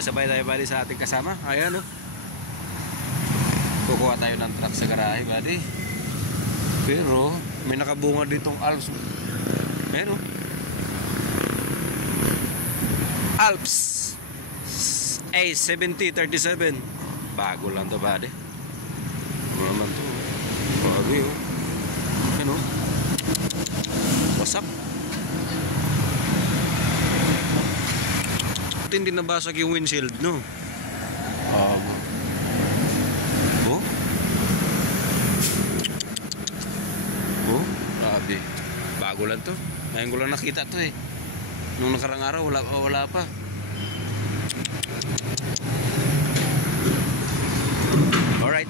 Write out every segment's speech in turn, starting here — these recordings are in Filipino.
Sabay-sabay tayo buddy sa ating kasama. Ayan oh. Kukuha tayo ng truck sa garahe buddy. Pero may nakabunga ditong Alps. Meron. Alps A7037. Bago lang to buddy. Ano naman to? Bago yun. Ano? What's up? Hindi nabasag yung windshield, no? Oh. Oh, grabe. Bago lang to. Ngayon ko lang nakita to eh. Nung nakarang araw, wala pa. Alright.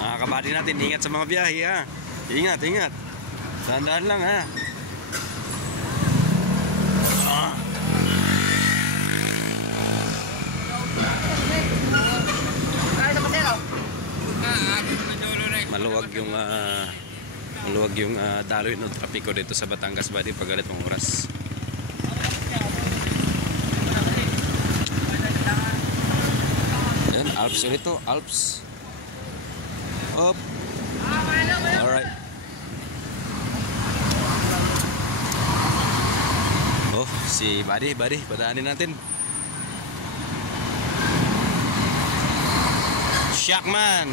Mga kabady natin, ingat sa mga biyahe ha. Ingat. Tandaan lang ha. Maluwag yung daloy ng trapiko dito sa Batangas buddy pag ganitong oras. Yan, Alps ulit to, Alps. Up. Alright. Oh, si buddy, padaanin natin. Shockman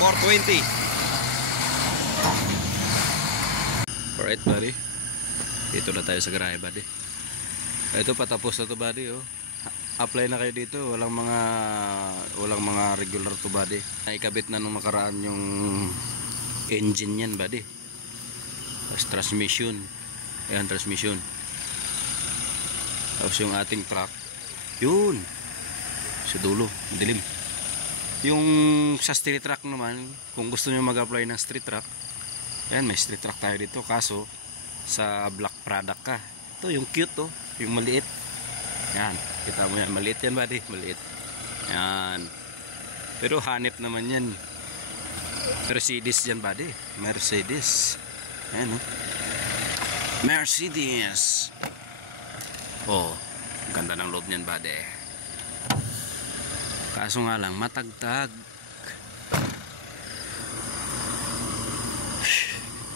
420. Alright buddy, dito na tayo sa garahe buddy. Ito patapos na to buddy oh. Apply na kayo dito, walang mga regular to buddy. Naikabit na nung nakaraan yung engine yan buddy. Tapos transmission. Ayan transmission. Tapos yung ating truck, yun sa dulo, dilim. Yung sa street truck naman, kung gusto nyo mag-apply ng street truck, ayan, may street truck tayo dito. Kaso, sa black product ka. Ito, yung cute oh, yung maliit. Yan, kita mo yan, maliit yan buddy, maliit. Yan. Pero hanip naman yan. Mercedes yan buddy, Mercedes. Ayan oh. Mercedes. Oh, ganda ng loob niyan buddy. Kaso nga lang matagtag.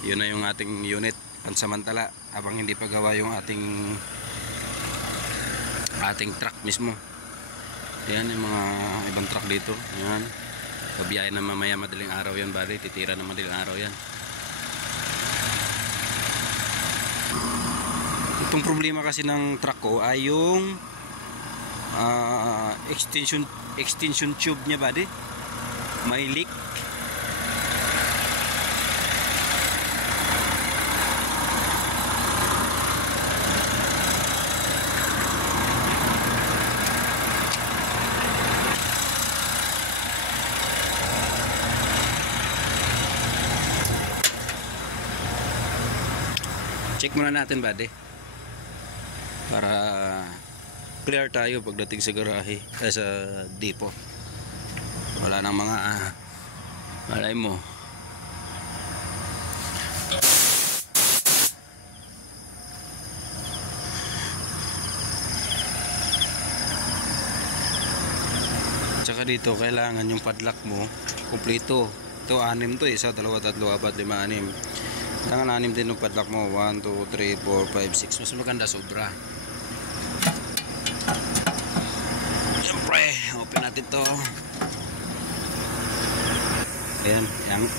Yun na yung ating unit pansamantala habang hindi pa gawa yung ating truck mismo. Yan yung mga ibang truck dito. Yan. Pabiyahe na mamaya madaling araw yan buddy. Titira na madaling araw yan. Itong problema kasi ng truck ko ay yung extension tube niya buddy, may leak. Check muna natin buddy para clear tayo pagdating sa garahe sa depot. Wala nang mga malay mo. Tsaka dito kailangan yung padlock mo kumpleto. Ito 6 to, 1, 2, 3, 4, 5, 6. Kailangan 6 din yung padlock mo. 1, 2, 3, 4, 5, 6. Mas maganda sobra. Open natin to. Ayan,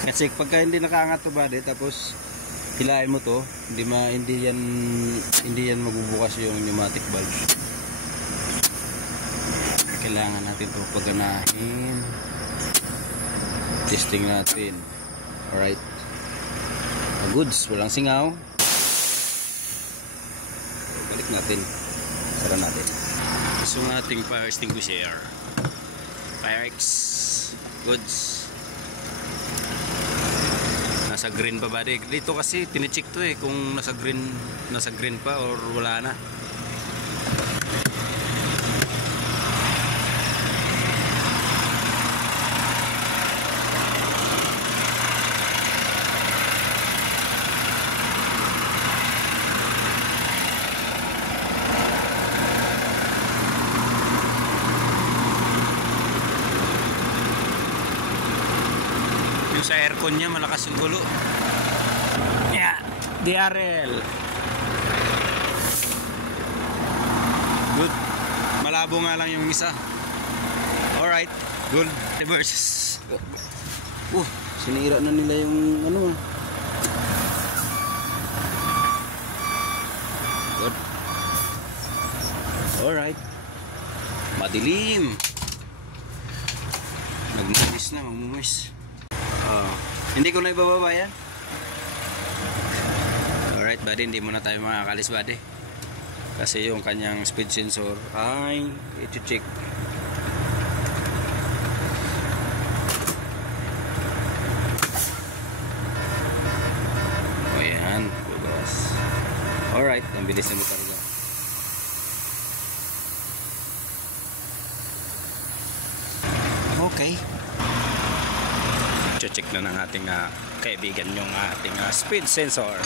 kasi pagka hindi nakaangat to buddy, tapos hilahin mo to, hindi yan magbubukas yung pneumatic valve. Kailangan natin to paganahin. Testing natin. Alright, goods, walang singaw. Balik natin, sara natin. So ang ating fire extinguisher, Firex goods, nasa green pa buddy. Dito kasi tinicheck to eh kung nasa green pa or wala na. sa aircon niya, malakas yung gulo. Yeah, DRL. Good. Malabo nga lang yung isa. Alright, good. Reverse. Sinira na nila yung ano. Good. Alright. Madilim. Nagmumis na, magmumis. Hindi ko na ibababa yan. Alright buddy, hindi muna tayo makakalis buddy. Kasi yung kanyang speed sensor ay i-check. Ayan, bugas. Alright, ang bilis na motor ko. Okay. Check na ng ating kaibigan yung ating speed sensor.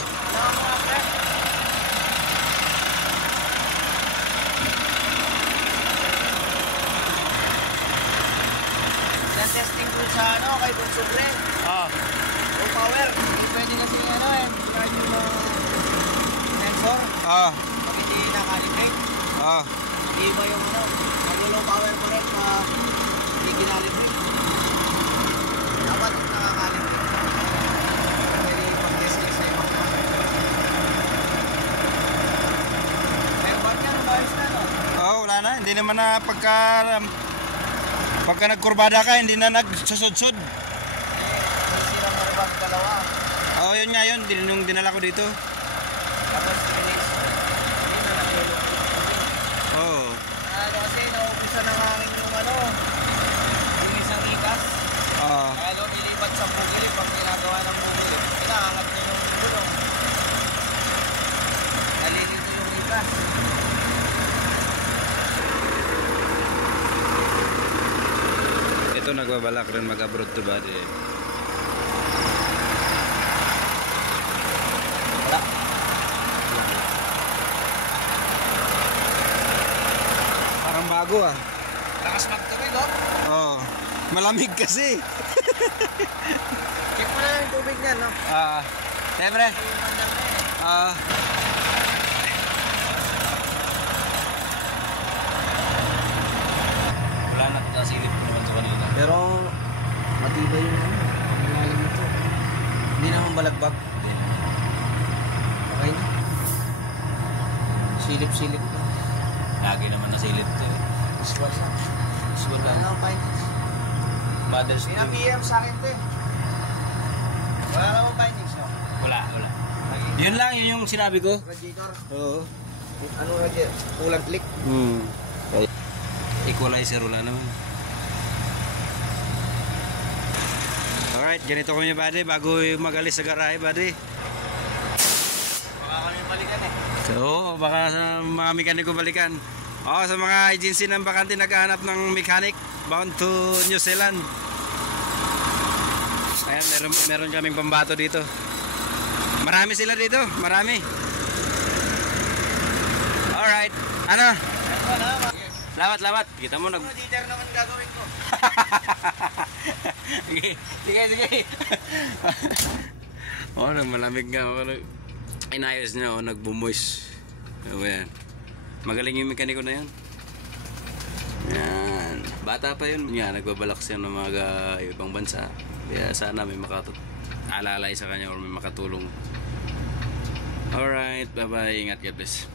Testing ko sa ano, kay Bonsobre. Low power. Hindi pwede kasi ano start yung sensor. Pag hindi nakalibrate. Hindi ba yung ano, mag-low power pa rin pa hindi kinalibrate. Dapat nakakalibrate. Pwede pag-test ka sa ibang pa. Pero ba't yan, bayos na no? Wala na. Hindi naman na pagka nagkurbada ka, hindi na nagsusud-sud. Sila mo rin bang dalawa. Yun nga yun. Yung dinala ko dito. Tapos release. Hindi na naglulong. Ano kasi, naumpisa na hangin yung ano, yung isang ikas. Kaya doon ilipat sa bugilip pag ginagawa ng bugilip. Kinahangat niya yung gulong. Nalilito yung ikas. Ito nagbabalak rin mag-abroad to buddy. Parang bago Lakas magtubig Malamig kasi. Check mo na yung tubig niyan, no? Siyempre. Yung mandar na eh. Wala na, nasilip ko naman sa kanina. Pero matibay yung ano, malalim nito. Hindi naman balagbag. Okay na. Silip-silip na. Lagi naman nasilip to eh. Visual na. Visual Wala lang findings. Mother's Day. Pinag-PM sa akin to eh. Wala naman findings, no? Wala. Yun lang, yun yung sinabi ko. Radiator. Oo. Ano radiator? Kulang click. Equalizer wala naman. Alright, ganito kami buddy bago magalis sa garahe buddy. Baka kami balikan eh. So, baka sa mga mekaniko balikan. Sa mga agency ng bakante naghahanap ng mechanic bound to New Zealand. Ayan, meron kaming pambato dito. Marami sila dito, marami. Alright, ano? Salamat. Kita mo Diter naman gagawin ko. Sige. Malamig nga. Inayos niya, nagbumoist. Ayan. Magaling yung mekaniko na yun. Yan. Bata pa yun. Yan, nagbabalak siya ng mga ibang bansa. Kaya sana may alalay sa kanya or may makatulong. Alright, bye-bye. Ingat, God bless.